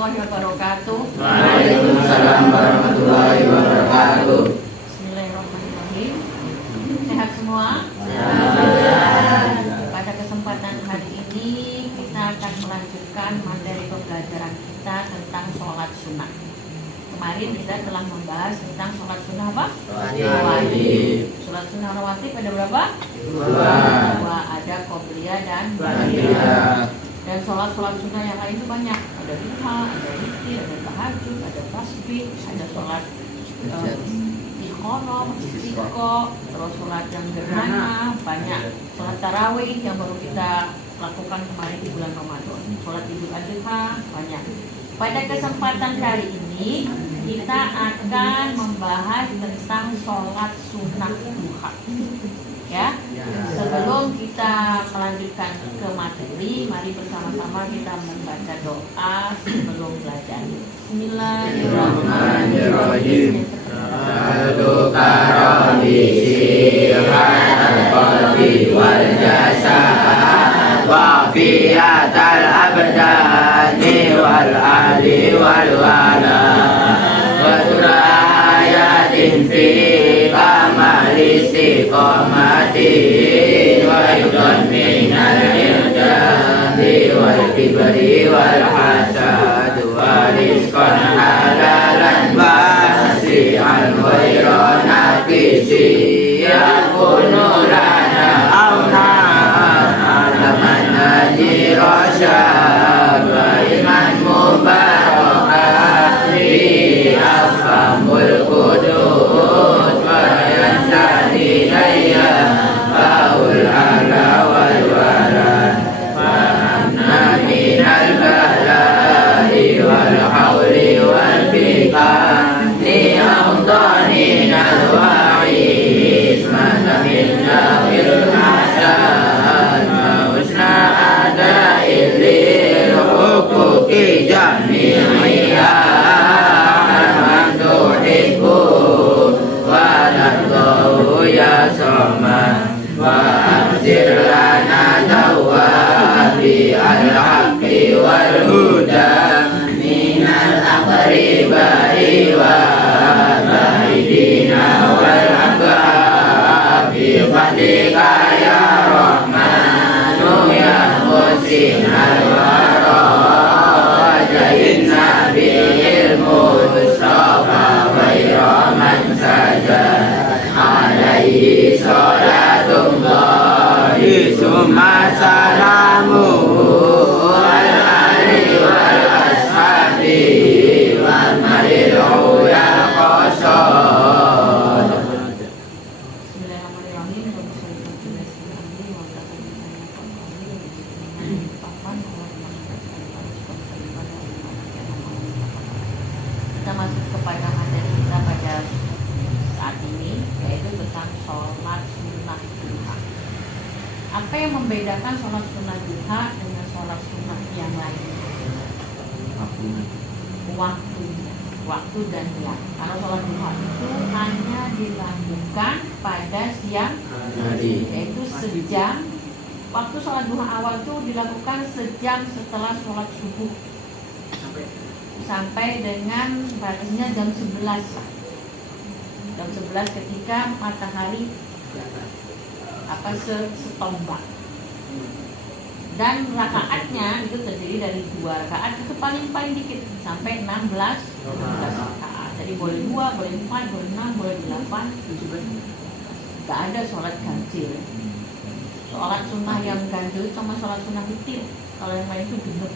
warahmatullahi wabarakatuh. Waalaikumsalam warahmatullahi wabarakatuh. Bismillahirrahmanirrahim. Sehat semua? Pada kesempatan hari ini kita akan melanjutkan materi pembelajaran kita tentang sholat sunnah. Kemarin kita telah membahas tentang sholat sunnah apa? Rawatib. Sholat sunnah rawatib ada berapa? Dua. Ada qobliyah dan Ba'diyah. Dan sholat-sholat sunnah yang lain itu banyak. Ada duha, ada witir, ada tahajud, ada tasbih, ada sholat istiqo, terus sholat yang gerhana, banyak. Sholat tarawih yang baru kita lakukan kemarin di bulan Ramadan. Sholat Idul Adha, banyak. Pada kesempatan kali ini kita akan membahas tentang sholat sunnah duha. Ya, sebelum kita melanjutkan ke materi, mari bersama-sama kita membaca doa sebelum belajar. Bismillahirrahmanirrahim. Saduka rabbi sirhatal qalbi wal jasad wa fiyatal abdani wal ali wal wala wa turayatin fi kamal istiqamati wa yudhan minal irjadi wal kibri wal hasad wa rizqan halalan wasi'an ghayra nakisi yakunu lana awna alaman haji rasyad wa iman mubarakah li afamul kudus wa yansani layya faul ala wal waran fa'amna minal balai wal hawli wal fiqan li amdanina al-wa'i ismana minna fil hasan ma'usna ada'il lil hukuki jami'iyya man tuhibbu wa nardahu ya sama wa absir lana dawabi al-haqqi wal huda minal aqribai wa baidina wal aqabi fadlika ya rahmanu ya musin al-wara jahidna bil mustafa ghayra man sajad alaihi salatullahi summa salamuhu al ali wal ashabi wal mali'u ya qasad. Bismillahirrahmanirrahim. Kita masuk kepada materi kita pada saat ini, yaitu tentang sholat sunnah duha. Apa yang membedakan sholat sunnah duha dengan sholat sunnah yang lain? Waktunya, waktu dan jam. Kalau sholat duha itu hanya dilakukan pada siang hari, yaitu sejam. Waktu sholat duha awal itu dilakukan sejam setelah sholat subuh sampai dengan batasnya jam 11. Jam 11 ketika matahari setombak. Dan rakaatnya itu terdiri dari 2 rakaat, itu paling dikit sampai 16 rakaat. Jadi boleh 2, boleh 4, boleh 6, boleh 8, 17. Gak ada sholat ganjil. Sholat sunnah yang ganjil sama sholat sunnah witir. Kalau yang lain itu genep.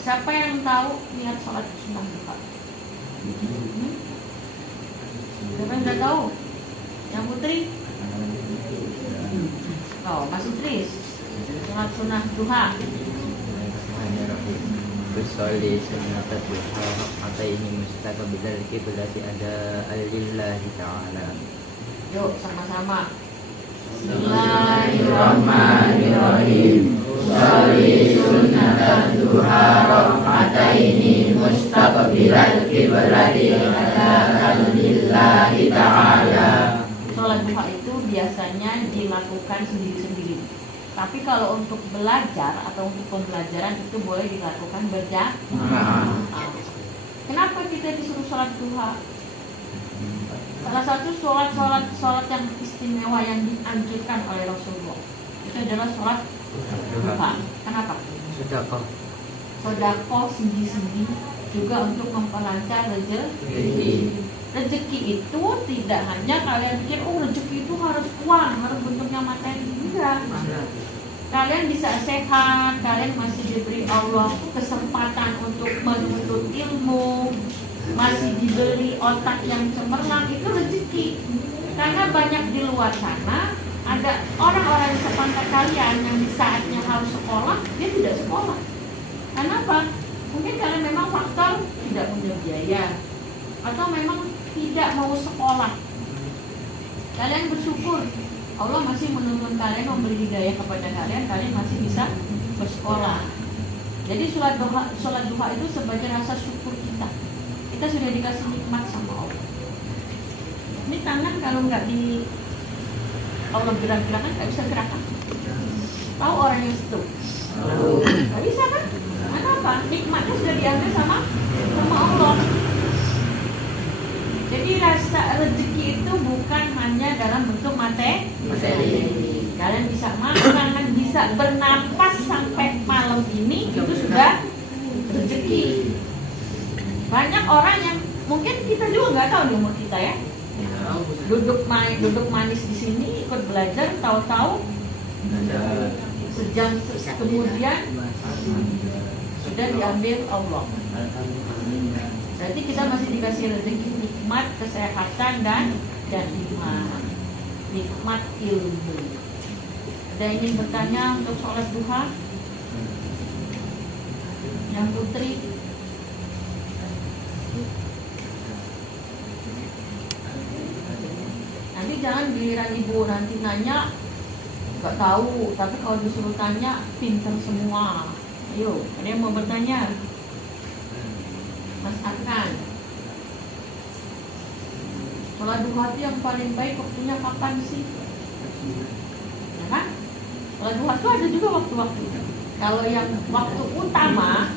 Siapa yang tahu niat sholat sunnah duha? Siapa yang nggak tahu? Yang Putri? Oh, masih Tris. Sholat sunnah duha. Bersolli sunnat duha mata ini mustaqbilal kiblati ada alillahi ta'ala. Yuk sama-sama. Bismillahirrahmanirrahim. Sholli sunnat duha rak'ataini mustaqbilal kiblati ada alillahi ta'ala. Sholat duha itu biasanya dilakukan sendiri-sendiri. Tapi kalau untuk belajar atau untuk pembelajaran itu boleh dilakukan berjamaah. Kenapa kita disuruh sholat duha? Salah satu sholat yang istimewa yang dianjurkan oleh Rasulullah itu adalah sholat duha. Kenapa? Sedekah sendi-sendi juga untuk memperlancar rezeki. Rezeki itu tidak hanya kalian pikir, oh rezeki itu harus uang, harus bentuknya materi. Enggak. Kalian bisa sehat, kalian masih diberi Allah kesempatan untuk menuntut ilmu, masih diberi otak yang cemerlang, itu rezeki. Karena banyak di luar sana ada orang-orang yang sepangkat kalian yang di saatnya harus sekolah, dia tidak sekolah. Kenapa? Mungkin karena memang faktor tidak punya biaya atau memang tidak mau sekolah. Kalian bersyukur Allah masih menuntun kalian, memberi hidayah kepada kalian, kalian masih bisa bersekolah. Jadi sholat duha itu sebagai rasa syukur kita. Kita sudah dikasih nikmat sama Allah. Ini tangan kalau nggak di Allah gerak-gerakan nggak bisa gerakan. Tahu orang yang stroke? Nggak bisa kan? Kenapa? Nikmatnya sudah diambil sama Allah. Jadi rasa rezeki itu bukan hanya dalam bentuk materi. Kalian bisa makan, bisa bernapas sampai malam ini, itu sudah rezeki. Banyak orang yang mungkin kita juga nggak tahu di umur kita ya, duduk manis di sini ikut belajar, tahu-tahu sejam kemudian sudah diambil Allah. Berarti kita masih dikasih rezeki, nikmat kesehatan dan iman, nikmat ilmu. Ada yang ingin bertanya untuk sholat duha? Yang putri? Nanti jangan giliran ibu nanti nanya nggak tahu, tapi kalau disuruh tanya pinter semua. Ayo, ada yang mau bertanya? Mas Arkan, sholat duha itu yang paling baik waktunya kapan sih? Ya kan? Sholat duha itu ada juga waktu-waktu. Kalau yang waktu utama,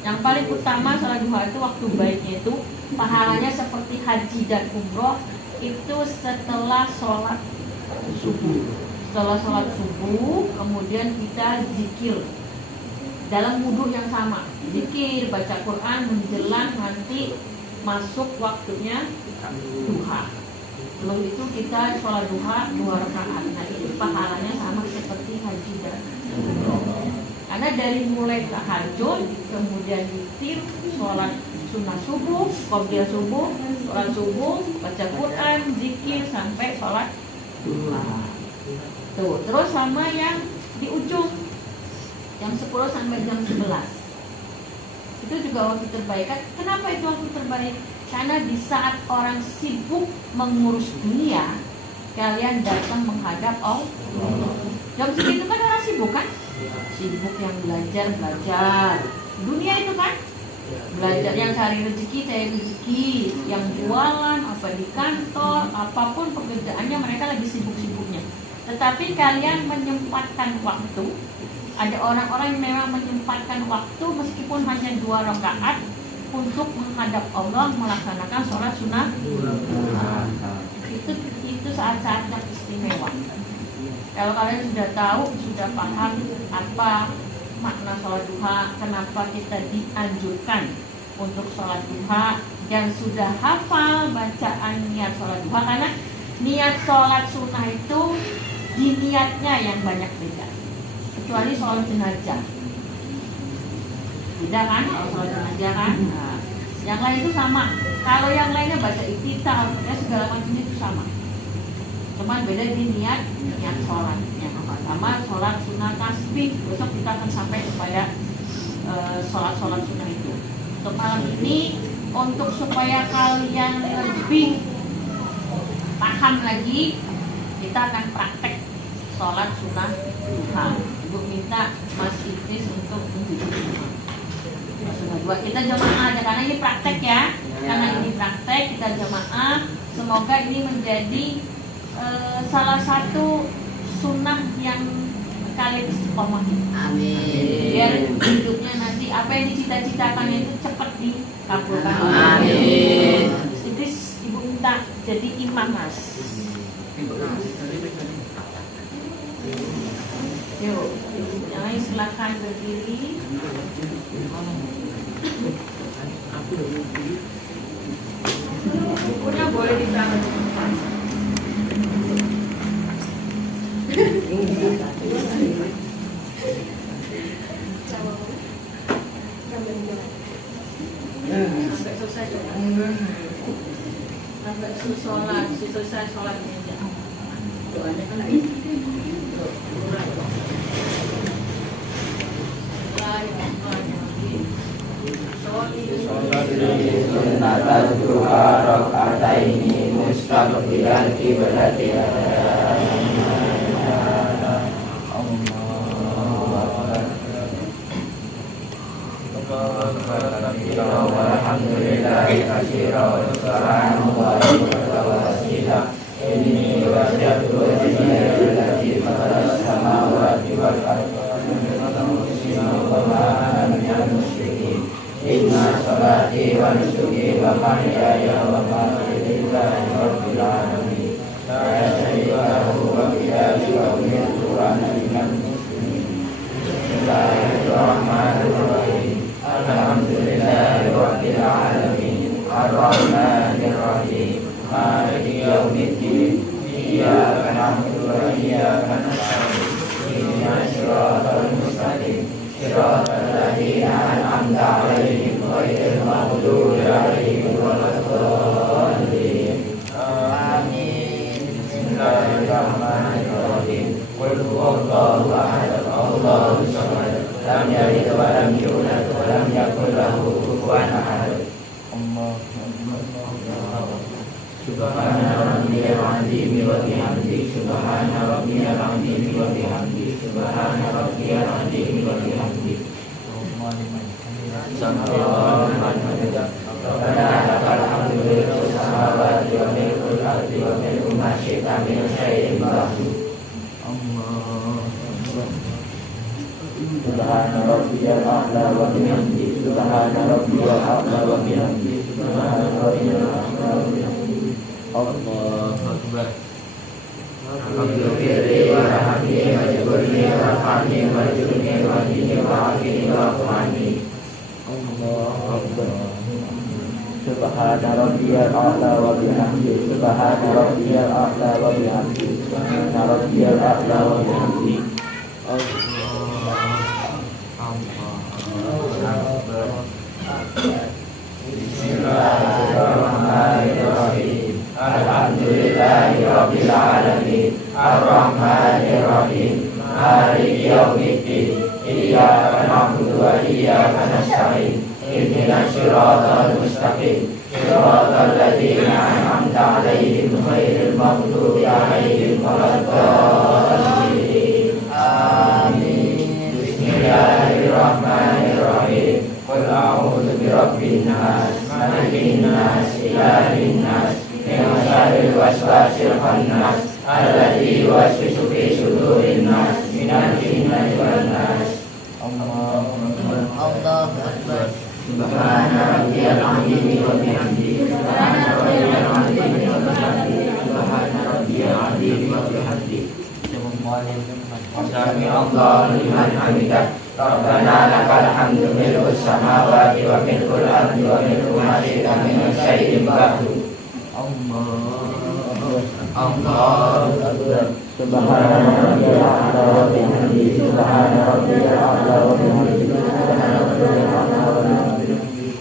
yang paling utama sholat duha itu waktu baiknya itu pahalanya seperti haji dan umroh itu setelah sholat subuh. Setelah sholat subuh, kemudian kita zikir dalam wudhu yang sama, zikir, baca Quran menjelang nanti masuk waktunya duha. Sebelum itu kita sholat duha 2 rakaat. Nah itu pahalanya sama seperti haji dan umroh. Karena dari mulai tahajud, kemudian zikir, sholat sunnah subuh, qobliyah subuh, sholat subuh, baca Quran, zikir sampai sholat duha. Tuh, terus sama yang di ujung jam 10 sampai jam 11. Itu juga waktu terbaik. Kenapa itu waktu terbaik? Karena di saat orang sibuk mengurus dunia, kalian datang menghadap Allah. Jam segitu kan orang sibuk kan? Sibuk yang belajar. Dunia itu kan? Belajar, yang cari rezeki, yang jualan, apa di kantor, apapun pekerjaannya mereka lagi sibuk-sibuknya. Tetapi kalian menyempatkan waktu. Ada orang-orang yang memang menyempatkan waktu meskipun hanya 2 rakaat untuk menghadap Allah melaksanakan sholat sunnah. Itu saat-saat yang istimewa. Kalau kalian sudah tahu, sudah paham apa makna sholat duha, kenapa kita dianjurkan untuk sholat duha, dan sudah hafal bacaan niat sholat duha, karena niat sholat sunnah itu diniatnya yang banyak beda. Kecuali sholat jenazah, tidak kan? Kalau sholat jenazah kan, nah, yang lain itu sama. Kalau yang lainnya baca iftitah, segala macam itu sama. Cuman beda di niat sholatnya. Sama sholat sunnah tasbih. Besok kita akan sampai kepada sholat sunnah itu. Untuk malam ini, untuk supaya kalian lebih paham lagi, kita akan praktek sholat sunnah duha. Ibu minta Mas Idris untuk menunjuk sunnah duha. Kita jamaah aja karena ini praktek ya. Karena ini praktek, kita jamaah. Semoga ini menjadi salah satu sunnah yang sekali istiqomahnya. Amin. Biar hidupnya nanti apa yang dicita-citakannya itu cepat dikabulkan. Amin. Terus ibu minta jadi imam mas. Yuk, yang lain silakan berdiri. Punya boleh ditangan. Sampai selesai selesai sholatnya aja. Doanya kan Sunnatan duha raka'ataini mustaqbilan qiblati. Alhamdulillahi katsiran wa subhanallahi wa inni wajadtu wajhiya allati fatara as-samawati wal arda inna salati wa nusuki wa mahyaya wa mamati lillahi rabbil alamin la syarika lahu wa bihamdihi wa umirtu an minal muslimin. Bismillahirrahmanirrahim. Alhamdulillahi rabbil alamin arrahmanir rahim maliki yaumiddin iyyaka na'budu wa iyyaka nasta'in ihdinas siratal mustaqim siratal ladzina an'amta 'alaihim ghairil maghdubi 'alaihim waladdallin. Amin. Bismillahirrahmanirrahim. Qul huwallahu ahad, Allahus samad, lam yalid wa lam yulad wa lam yakul lahu kufuwan ahad. Subhana rabbiyal azim wa bihamdihi subhana rabbiyal azim wa bihamdihi subhana rabbiyal azim wa bihamdihi. Sallallahu alaihi wa sallam. Rabbana lakal hamdu mil'us samawati wa mil'ul ardi wa mil'u ma syi'ta min syai'in ba'du. Subhana rabbiyal a'la wa bihamdihi subhana rabbiyal a'la wa bihamdihi subhana rabbiyal a'la wa bihamdihi. Allahu akbar. Alhamdulillah wa rahmatihi wa jabarihi wa rahmatihi wa jurni wa dini wa afini wa afani. Allahu akbar. Subhana rabbiyal a'la wa bihamdihi subhana rabbiyal a'la wa bihamdihi subhana rabbiyal a'la wa bihamdihi. Bismillahirrahmanirrahim. Alhamdulillahi rabbil alamin arrahmanir rahim maliki yaumiddin iyyaka na'budu wa iyyaka nasta'in ihdinas siratal mustaqim siratal ladzina an'amta 'alaihim ghairil maghdubi 'alaihim waladdallin. Amin. Bismillahirrahmanirrahim. Qul a'udzu birabbin nas malikin nas ilahin nas min syarril waswasil khannas alladzi yuwaswisu fi sudurin nas minal jinnati wan nas. Allahu akbar. Subhana rabbiyal azim wa bihamdihi subhana rabbiyal azim wa bihamdihi subhana rabbiyal azim wa bihamdihi. Sami Allahu liman hamidah. Rabbana lakal hamdu mil'us samawati wa mil'ul ardi wa mil'u ma syi'ta min syai'in ba'du. Allahu akbar. Subhana rabbiyal a'la wa bihamdihi subhana rabbiyal a'la wa bihamdihi subhana rabbiyal a'la wa bihamdihi.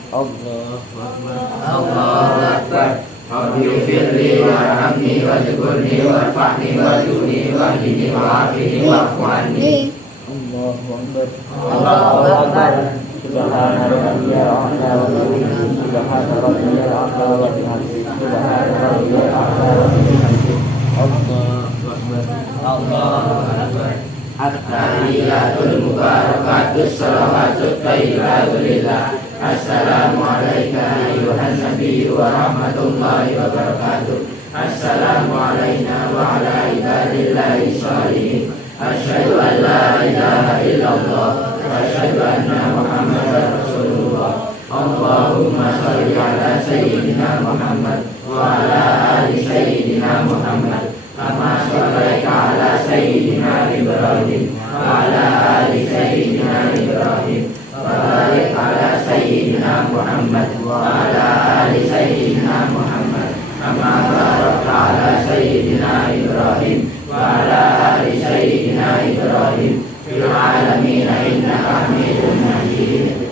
Allahu akbar. Rabbi ighfirli warhamni wajburni warfa'ni wajurni wahdini wa'afini wa'fu anni. Allahu akbar. Allahu akbar. Subhana rabbiyal a'la wa bihamdihi subhana rabbiyal a'la wa bihamdihi subhana rabbiyal a'la wa bihamdihi. Allahu akbar. Allahu akbar. At-tahiyatul mubarakatus salawatut thayyibatu lillah. Assalamu alayka ayyuhan nabiyyu wa rahmatullahi wa barakatuh. Assalamu alayna wa ala ibadillahi sholihin. Asyhadu an la ilaha illallah wa asyhadu anna Muhammadar Rasulullah. Allahumma shalli ala sayyidina Muhammad wa ala ali sayyidina Muhammad kama shallaita ala sayyidina Ibrahim wa ala ali sayyidina Ibrahim wa barik ala sayyidina Muhammad wa ala ali sayyidina Muhammad kama barakta ala sayyidina Ibrahim wa ala ali sayyidina Ibrahim fil alamin innaka Hamidum Majid.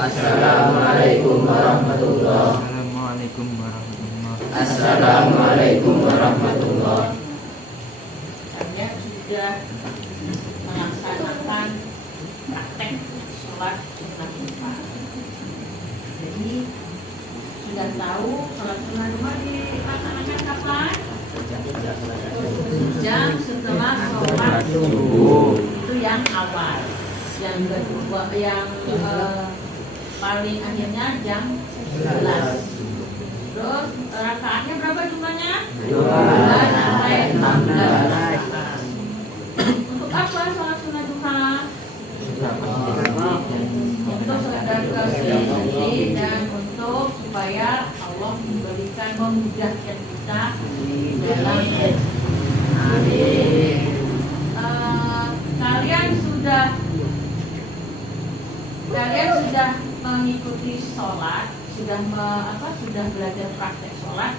Assalamualaikum warahmatullahi wabarakatuh. Assalamualaikum warahmatullahi. Saya sudah melaksanakan praktek sholat sunnah duha. Jadi sudah tahu sholat sunnah duha dilaksanakan kapan? Jam setelah sholat subuh. Itu yang awal. Yang kedua, yang paling akhirnya jam 11. Terus rakaatnya berapa jumlahnya? 12 sampai 16. Untuk apa sholat sunnah duha? Untuk sosialisasi diri dan untuk supaya Allah memberikan memudahkan kita dalam kalian sudah mengikuti sholat, sudah belajar praktek sholat.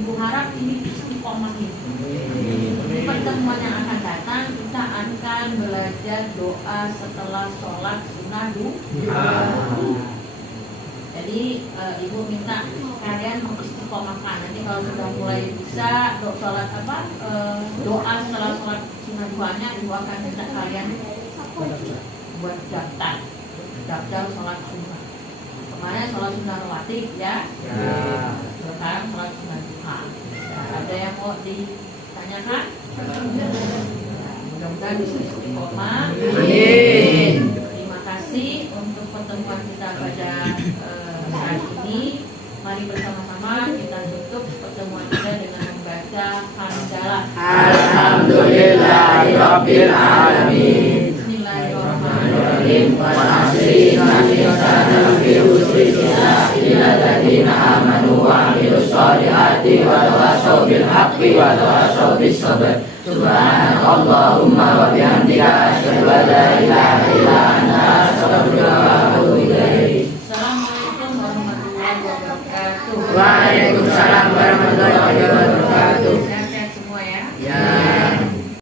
Ibu harap ini istiqomah itu. Di pertemuan yang akan datang kita akan belajar doa setelah sholat sunnah duha. Jadi ibu minta kalian mengistiqomahkan. Nanti kalau sudah mulai bisa doa setelah sholat sunnah duhanya, ibu akan minta kalian buat daftar sholat sunnah. Kemarin sholat sunnah rawatib ya. Sekarang sholat sunnah duha. Ada yang mau ditanyakan? Mudah-mudahan bisa istiqomah. Amin. Terima kasih untuk pertemuan kita pada hari ini. Mari bersama-sama kita tutup pertemuan kita dengan membaca hamdalah. Alhamdulillahirabbil alamin. Bismillahirrahmanirrahim. Wa asri innal insana lafi khusr illa alladziina aamanu wa 'amilus shalihati wa tawassaw bil haqqi wa tawassaw bis sabr. Subhanallahumma wa bihamdika asyhadu an la ilaha illa